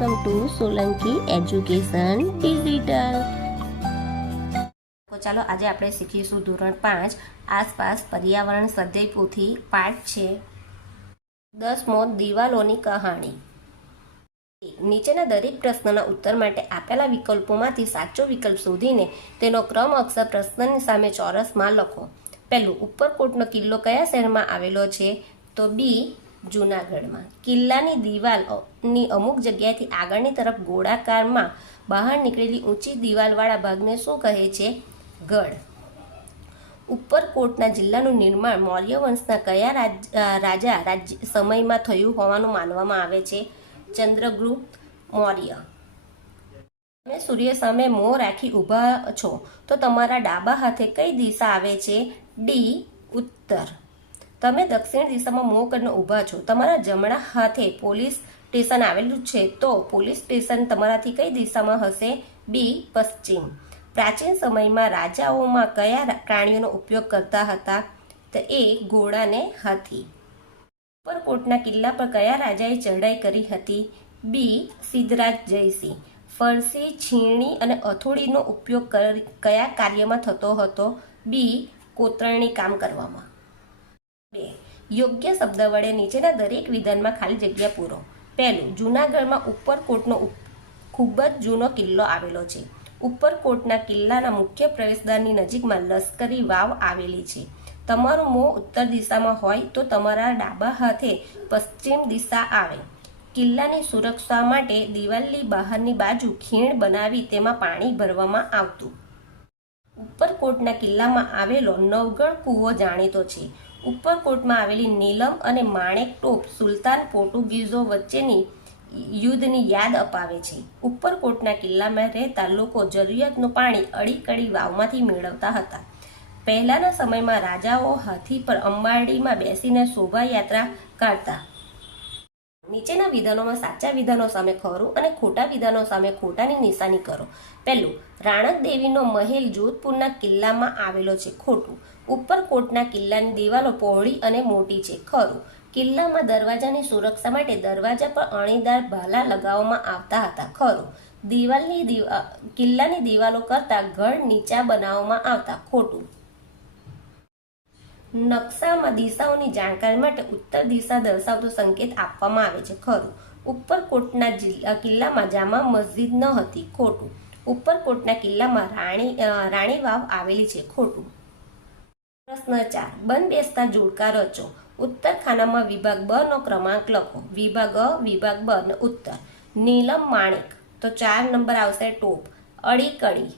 Welcome to Solanki education digital. તો ચાલો આજે આપણે શીખીશું ધોરણ 5 આસપાસ પર્યાવરણ સ્વાધ્યાય પોથી પાઠ છે 10મો દિવાલોની કહાણી। નીચેના દરેક પ્રશ્નના ઉત્તર માટે આપેલા વિકલ્પોમાંથી સાચો વિકલ્પ શોધીને તેનો ક્રમ અક્ષર પ્રશ્નની સામે ચોરસમાં લખો। પહેલું, ઉપરકોટનો કિલ્લો કયા શહેરમાં આવેલો છે? તો બી, જૂનાગઢમાં। કિલ્લાની દિવાલની અમુક જગ્યાએથી આગળની તરફ ગોળાકારમાં બહાર નીકળેલી ઊંચી દિવાલવાળા ભાગને શું કહે છે? ગઢ। ઉપરકોટના જિલ્લાનું નિર્માણ મૌર્ય વંશના કયા રાજા સમયમાં થયું હોવાનું માનવામાં આવે છે? ચંદ્રગુપ્ત મૌર્ય। તમે સૂર્ય સામે મોં રાખી ઊભા છો તો તમારા ડાબા હાથે કઈ દિશા આવે છે? ડી, ઉત્તર। તમે દક્ષિણ દિશામાં મોં કરીને ઊભા છો, તમારા જમણા હાથે પોલીસ સ્ટેશન આવેલું છે તો પોલીસ સ્ટેશન તમારાથી કઈ દિશામાં હશે? બી, પશ્ચિમ। પ્રાચીન સમયમાં રાજાઓમાં કયા પ્રાણીઓનો ઉપયોગ કરતા હતા? તો એ, ઘોડા ને હાથી। ઉપરકોટના કિલ્લા પર કયા રાજાએ ચઢાઈ કરી હતી? બી, સિદ્ધરાજ જયસિંહ। ફરસી, છીણી અને હથોડીનો ઉપયોગ કયા કાર્યમાં થતો હતો? બી, કોતરણી કામ કરવામાં। 2. યોગ્ય શબ્દ વડે નીચેના દરેક વિધાનમાં ખાલી જગ્યા પૂરો। પહેલું, જૂનાગઢમાં ઉપરકોટનો ખૂબ જ જૂનો કિલ્લો આવેલો છે। ઉપરકોટના કિલ્લાના મુખ્ય પ્રવેશદ્વારની નજીકમાં લશ્કરી વાવ આવેલી છે। તમારું મોં ઉત્તર દિશામાં હોય તો તમારા ડાબા હાથે પશ્ચિમ દિશા આવે। કિલ્લાની સુરક્ષા માટે દિવાલની બહારની બાજુ ખીણ બનાવી તેમાં પાણી ભરવામાં આવતું। ઉપરકોટના કિલ્લામાં આવેલો નવગણ કૂવો જાણીતો છે। ઉપરકોટમાં આવેલી નીલમ અને માણેક ટોપ સુલતાન પોર્ટુગીઝો વચ્ચેની યુદ્ધની યાદ અપાવે છે। ઉપરકોટના કિલ્લામાં રહેતા લોકો જરૂરિયાતનું પાણી અડીકડી વાવમાંથી મેળવતા હતા। પહેલાના સમયમાં રાજાઓ હાથી પર અંબાડીમાં બેસીને શોભાયાત્રા કાઢતા। નીચેના વિધાનોમાં સાચા વિધાનો સામે ખરું અને ખોટા વિધાનો સામે ખોટાની નિશાની કરો। પહેલું, રાણક દેવીનો મહેલ જોધપુરના કિલ્લામાં આવેલો છે। ખોટું। ઉપરકોટના કિલ્લાની દિવાલો પહોળી અને મોટી છે। ખરું। કિલ્લામાં દરવાજાની સુરક્ષા માટે દરવાજા પર અણીદાર ભાલા લગાવવામાં આવતા હતા। ખરું। કિલ્લાની દિવાલો કરતાં ગઢ નીચા બનાવવામાં આવતા। ખોટું। નકશામાં દિશાઓની જાણકારી માટે ઉત્તર દિશા દર્શાવતો સંકેત આપવામાં આવે છે। ખરું। ઉપરકોટના કિલ્લામાં જામા મસ્જિદ ન હતી। ખોટું। ઉપરકોટના કિલ્લામાં રાણી વાવ આવેલી છે। ખોટું। પ્રશ્ન 4, બંધ બેસતા જોડકા રચો। ઉત્તર ખાનામાં વિભાગ બ નો ક્રમાંક લખો। વિભાગ અ, વિભાગ બ ને ઉત્તર। નીલમ માણેક તો 4 નંબર આવશે ટોપ। અડીકડી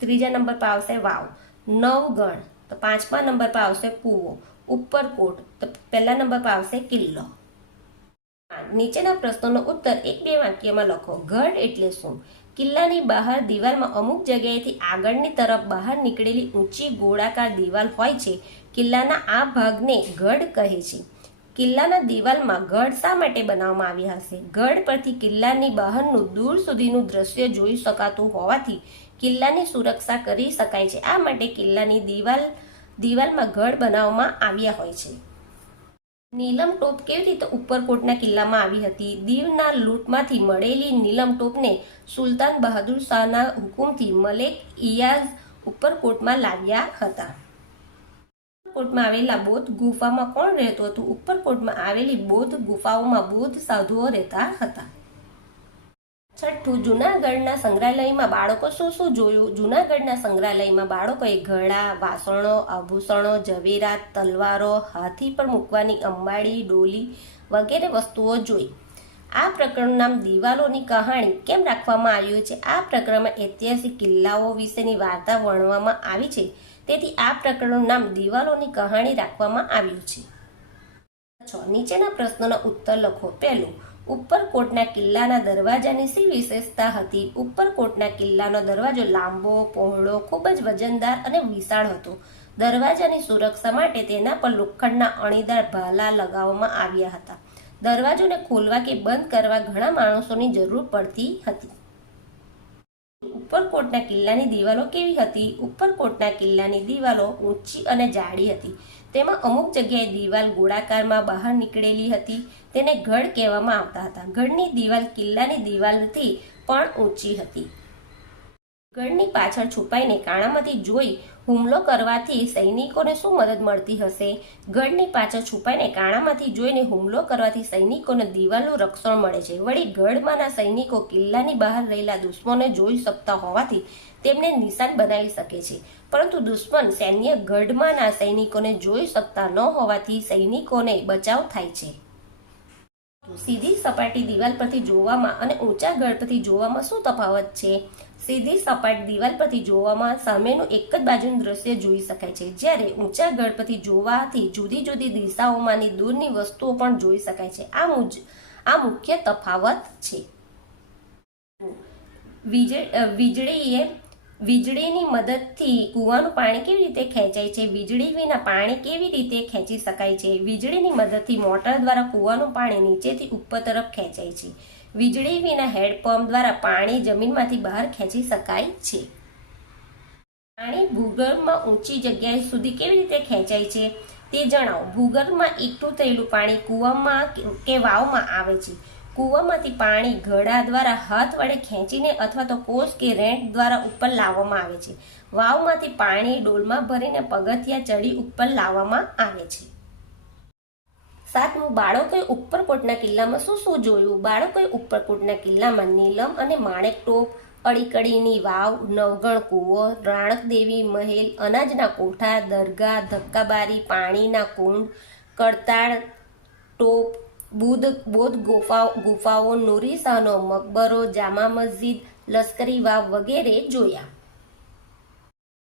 ત્રીજા નંબર પર આવશે વાવ। નવગણ તો 5મા નંબર પર આવશે કૂવો। ઉપરકોટ તો પહેલા નંબર પર આવશે કિલ્લો। નીચેના પ્રશ્નોનો ઉત્તર 1-2 વાક્યમાં લખો। ગઢ એટલે શું? કિલ્લાની બહાર દિવાલમાં અમુક જગ્યાએથી આગળની તરફ બહાર નીકળેલી ઊંચી ગોળાકાર દિવાલ હોય છે। કિલ્લાના આ ભાગને ગઢ કહે છે। કિલ્લાના દિવાલમાં ગઢ શા માટે બનાવવામાં આવ્યા હશે? ગઢ પરથી કિલ્લાની બહારનું દૂર સુધીનું દ્રશ્ય જોઈ શકાતું હોવાથી કિલ્લાની સુરક્ષા કરી શકાય છે। આ માટે કિલ્લાની દિવાલમાં ગઢ બનાવવામાં આવ્યા હોય છે। નીલમ ટોપ કેવી રીતે ઉપરકોટના કિલ્લામાં આવી હતી? દીવના લૂંટમાંથી મળેલી નીલમ ટોપને સુલતાન બહાદુર શાહના હુકુમથી મલેક ઇયાઝ ઉપરકોટમાં લાવ્યા હતા। ઉપરકોટમાં આવેલા બૌદ્ધ ગુફામાં કોણ રહેતું હતું? ઉપરકોટમાં આવેલી બૌદ્ધ ગુફાઓમાં બૌદ્ધ સાધુઓ રહેતા હતા। છઠ્ઠું, જૂનાગઢના સંગ્રહાલયમાં બાળકો શું જોયું? જૂનાગઢના સંગ્રહાલયમાં બાળકોએ ઘડા, વાસણો, આભૂષણો, ઝવેરાત, તલવારો, હાથી પર મૂકવાની અંબાડી, ડોલી વગેરે વસ્તુઓ જોઈ। આ પ્રકરણનું નામ દિવાલોની કહાણી કેમ રાખવામાં આવ્યું છે? આ પ્રકરણમાં ઐતિહાસિક કિલ્લાઓ વિશેની વાર્તા વર્ણવવામાં આવી છે, તેથી આ પ્રકરણનું નામ દિવાલોની કહાણી રાખવામાં આવ્યું છે। 6, નીચેના પ્રશ્નોના ઉત્તર લખો। પહેલું, ઉપરકોટના કિલ્લાના દરવાજાની શી વિશેષતા હતી? ઉપરકોટના કિલ્લાનો દરવાજો લાંબો, પહોળો, ખૂબ જ વજનદાર અને વિશાળ હતો। દરવાજાની સુરક્ષા માટે તેના પર લોખંડના અણીદાર ભાલા લગાવવામાં આવ્યા હતા। દરવાજોને ખોલવા કે બંધ કરવા ઘણા માણસોની જરૂર પડતી હતી। ઉપરકોટના કિલ્લાની દિવાલો કેવી હતી? ઉપરકોટના કિલ્લાની દિવાલો ઊંચી અને જાડી હતી. તેમાં અમુક જગ્યાએ દિવાલ ગોળાકારમાં બહાર નીકળેલી હતી. તેને ગઢ કહેવામાં આવતા હતા. ગઢની દિવાલ કિલ્લાની દિવાલથી પણ ઊંચી હતી. ગઢની પાછળ છુપાઈને કાણામાંથી જોઈ હુમલો કરવાથી સૈનિકોને શું મદદ મળતી હશે? ગઢની પાછળ છુપાઈને કાણામાંથી જોઈને હુમલો કરવાથી સૈનિકોને દિવાલનું રક્ષણ મળે છે. વળી ગઢમાંના સૈનિકો કિલ્લાની બહાર રહેલા દુશ્મનોને જોઈ શકતા હોવાથી તેમને નિશાન બનાવી શકે છે. પરંતુ દુશ્મન સૈન્ય ગઢમાંના સૈનિકોને જોઈ શકતા ન હોવાથી સૈનિકોને બચાવ થાય છે. સીધી સપાટી દિવાલ પરથી જોવામાં અને ઊંચા ગઢ પરથી જોવામાં શું તફાવત છે? સીધી સપાટ દિવાલ પરથી જોવામાં સામેનું એક જ બાજુનું દ્રશ્ય જોઈ શકાય છે, જ્યારે ઊંચા ગઢ પરથી જોવાથી જુદી જુદી દિશાઓમાંની દૂરની વસ્તુઓ પણ જોઈ શકાય છે. આ મુખ્ય તફાવત છે. વીજળીની મદદથી કૂવાનું પાણી કેવી રીતે ખેંચાય છે? વીજળી વિના પાણી કેવી રીતે ખેંચી શકાય છે? વીજળીની મદદથી મોટર દ્વારા કૂવાનું પાણી નીચેથી ઉપર તરફ ખેંચાય છે. વીજળી વિના હેન્ડપંપ દ્વારા પાણી જમીનમાંથી બહાર ખેંચી શકાય છે. પાણી ભૂગર્ભમાં ઊંચી જગ્યાએ સુધી કેવી રીતે ખેંચાય છે તે જણાવો. ભૂગર્ભમાં એકઠું થયેલું પાણી કૂવામાં કે વાવમાં આવે છે. કૂવામાંથી પાણી ઘડા દ્વારા હાથ વડે ખેંચીને અથવા તો કોસ કે રેંટ દ્વારા ઉપર લાવવામાં આવે છે. વાવમાંથી પાણી ડોલમાં ભરીને પગથિયા ચડી ઉપર લાવવામાં આવે છે. 7. બાળકોએ ઉપરકોટના કિલ્લામાં શું શું જોયું? બાળકોએ ઉપરકોટના કિલ્લામાં નીલમ અને માણેક ટોપ, અડીકડીની વાવ, નવગણ કૂવો, રાણકદેવી મહેલ, અનાજના કોઠા, દરગાહ, ધક્કાબારી, પાણીના કુંડ, કરતાળ ટોપ, બૌદ્ધ ગુફાઓ, નૂરી શાહનો મકબરો, જામા મસ્જિદ, લશ્કરી વાવ વગેરે જોયા.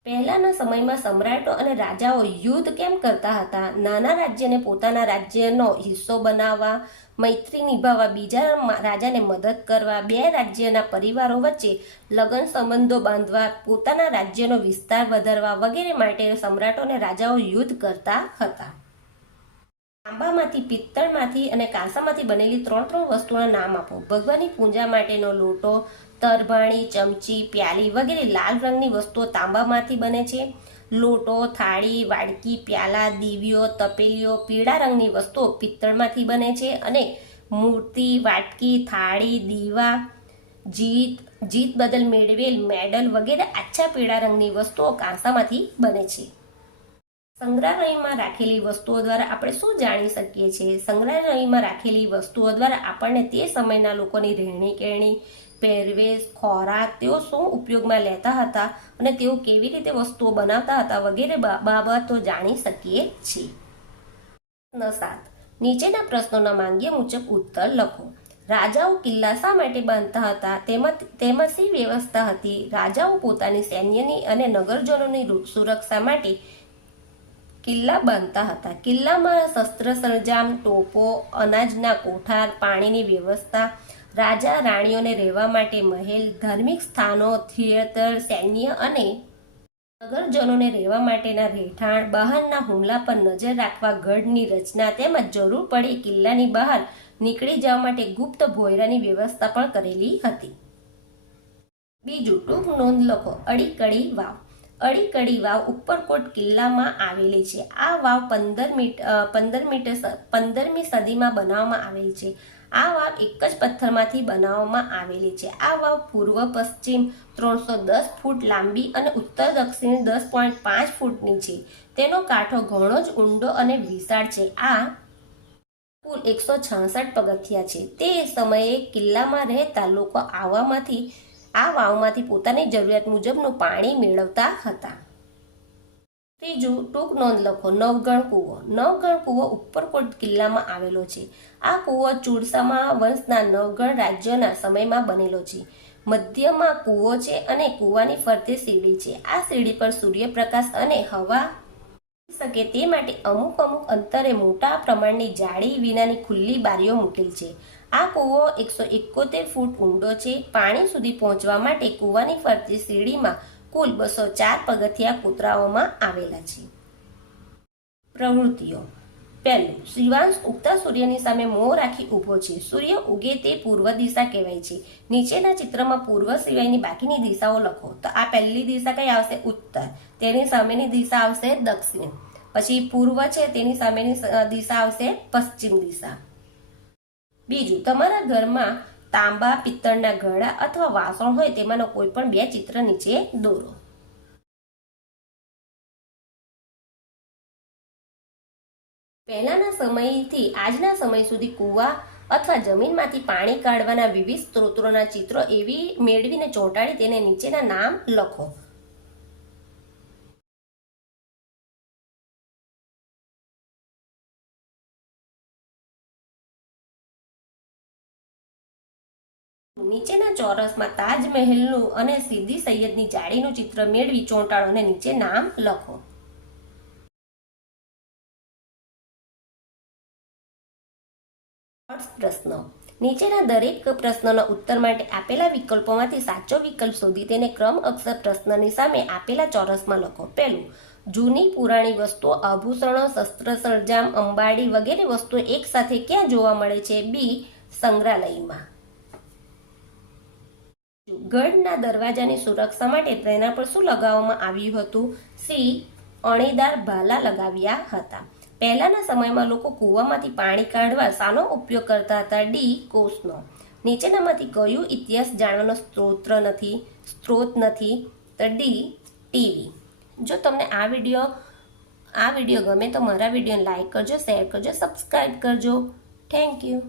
પહેલાના સમયમાં સમ્રાટો અને રાજાઓ યુદ્ધ કેમ કરતા હતા? નાના રાજ્યને પોતાના રાજ્યનો હિસ્સો બનાવવા, મૈત્રી નિભાવવા, બીજા રાજાને મદદ કરવા, બે રાજ્યના પરિવારો વચ્ચે લગ્ન સંબંધો બાંધવા, પોતાના રાજ્યનો વિસ્તાર વધારવા વગેરે માટે સમ્રાટો અને રાજાઓ યુદ્ધ કરતા હતા. તાંબામાંથી, પિત્તળમાંથી અને કાંસામાંથી બનેલી ત્રણ વસ્તુઓના નામ આપો. ભગવાનની પૂજા માટેનો લોટો, તરભાણી, ચમચી, પ્યાલી વગેરે લાલ રંગની વસ્તુઓ તાંબામાંથી બને છે. લોટો, થાળી, વાડકી, પ્યાલા, દીવીઓ, તપેલીઓ પીળા રંગની વસ્તુઓ પિત્તળમાંથી બને છે. અને મૂર્તિ, વાટકી, થાળી, દીવા, જીત બદલ મેળવેલ મેડલ વગેરે આછા પીળા રંગની વસ્તુઓ કાંસામાંથી બને છે. સંગ્રહાલયમાં રાખેલી વસ્તુઓ દ્વારા આપણે શું જાણી શકીએ છીએ? સંગ્રહાલયમાં રાખેલી વસ્તુઓ દ્વારા આપણને તે સમયના લોકોની રહેણી કહેણી, પહેરવેશ, ખોરાક, તેઓ શું ઉપયોગમાં લેતા હતા અને તેઓ કેવી રીતે વસ્તુઓ બનાવતા હતા વગેરે બાબતો જાણી શકીએ છીએ. 7. નીચેના પ્રશ્નોના માંગ્યા મુજબ ઉત્તર લખો. રાજાઓ કિલ્લા શા માટે બાંધતા હતા? તેમાં શી વ્યવસ્થા હતી? રાજાઓ પોતાની સૈન્યની અને નગરજનોની સુરક્ષા માટે કિલ્લા બાંધતા હતા. કિલ્લામાં શસ્ત્ર સરંજામ, ટોપો, અનાજના કોઠાર, પાણીની વ્યવસ્થા, રાજા રાણીઓને રહેવા માટે મહેલ, ધાર્મિક સ્થાનો, થિયેટર, સૈન્ય અને નગરજનોને રહેવા માટેના રહેઠાણ, બહારના હુમલા પર નજર રાખવા ગઢની રચના તેમજ જરૂર પડે કિલ્લાની બહાર નીકળી જવા માટે ગુપ્ત ભોયરાની વ્યવસ્થા પણ કરેલી હતી. 2. ટૂંક નોંધ લખો. અડીકડી વાવ. અડીકડી વાવ ઉપરકોટ કિલ્લામાં આવેલી છે. આ વાવ 15મી સદીમાં બનાવવામાં આવેલી છે. આ વાવ એક જ પથ્થરમાંથી બનાવવામાં આવેલી છે. આ વાવ પૂર્વ પશ્ચિમ 310 ફૂટ લાંબી અને ઉત્તર દક્ષિણ 10.5 ફૂટની છે. તેનો કાંઠો ઘણો જ ઊંડો અને વિશાળ છે. આ કુલ 166 પગથિયા છે. તે સમયે કિલ્લામાં રહેતા લોકો આ વાવમાંથી પોતાની જરૂરિયાત મુજબનું પાણી મેળવતા હતા. 3. ટૂંક નોંધ લખો. નવગણ કૂવો. નવગણ કૂવો ઉપરકોટ કિલ્લામાં આવેલો છે. આ કૂવો ચુડસમા વંશના નવગણ રાજ્યના સમયમાં બનેલો છે. મધ્યમાં કૂવો છે અને કૂવાની ફરતે સીડી છે. આ સીડી પર સૂર્યપ્રકાશ અને હવા શકે તે માટે અમુક અંતરે મોટા પ્રમાણની જાળી વિનાની ખુલ્લી બારીઓ મૂકેલ છે. આ કૂવો 171 ફૂટ ઊંડો છે. પાણી સુધી પહોંચવા માટે કૂવાની ફરતી સીડીમાં કુલ 204 પગથિયા કોતરવામાં આવેલા છે. પ્રવૃત્તિઓ. પહેલું, શિવાંશ ઉગતા સૂર્યની સામે મોં રાખી ઊભો છે. સૂર્ય ઉગે તે પૂર્વ દિશા કહેવાય છે. નીચેના ચિત્રમાં પૂર્વ સિવાયની બાકીની દિશાઓ લખો. તો આ પહેલી દિશા કઈ આવશે? ઉત્તર. તેની સામેની દિશા આવશે દક્ષિણ. પછી પૂર્વ છે, તેની સામેની દિશા આવશે પશ્ચિમ દિશા. બીજું, તમારા ઘરમાં તાંબા, પિત્તળના ઘડા અથવા વાસણ હોય તેમાંનો કોઈ પણ બે ચિત્ર નીચે દોરો. પહેલાના સમયથી આજના સમય સુધી કૂવા અથવા જમીનમાંથી પાણી કાઢવાના વિવિધ સ્ત્રોતોના ચિત્રો એવી મેળવીને ચોંટાડી તેને નીચેના નામ લખો. નીચેના ચોરસમાં તાજમહેલનું અને સીદી સૈયદની જાળીનું ચિત્ર મેળવી ચોંટાડો અને નીચે નામ લખો. પ્રશ્ન. નીચેના દરેક પ્રશ્નના ઉત્તર માટે આપેલા વિકલ્પોમાંથી સાચો વિકલ્પ શોધી તેને ક્રમ અક્ષર પ્રશ્નની સામે આપેલા ચોરસમાં લખો. પહેલું, જૂની પુરાણી વસ્તુઓ, આભૂષણો, શસ્ત્ર સરંજામ, અંબાડી વગેરે વસ્તુઓ એક સાથે ક્યાં જોવા મળે છે? બી, સંગ્રહાલયમાં. ગઢના દરવાજાની સુરક્ષા માટે તેના પર શું લગાવવામાં આવ્યું હતું? સી, અણીદાર ભાલા લગાવ્યા હતા. પહેલાના સમયમાં લોકો કૂવામાંથી પાણી કાઢવા શાનો ઉપયોગ કરતા હતા? ડી, કોસનો. નીચેનામાંથી કયું ઇતિહાસ જાણવાનો સ્ત્રોત નથી? તો ડી, ટીવી. જો તમને આ વિડીયો ગમે તો મારા વિડીયોને લાઈક કરજો, શેર કરજો, સબસ્ક્રાઈબ કરજો. Thank you.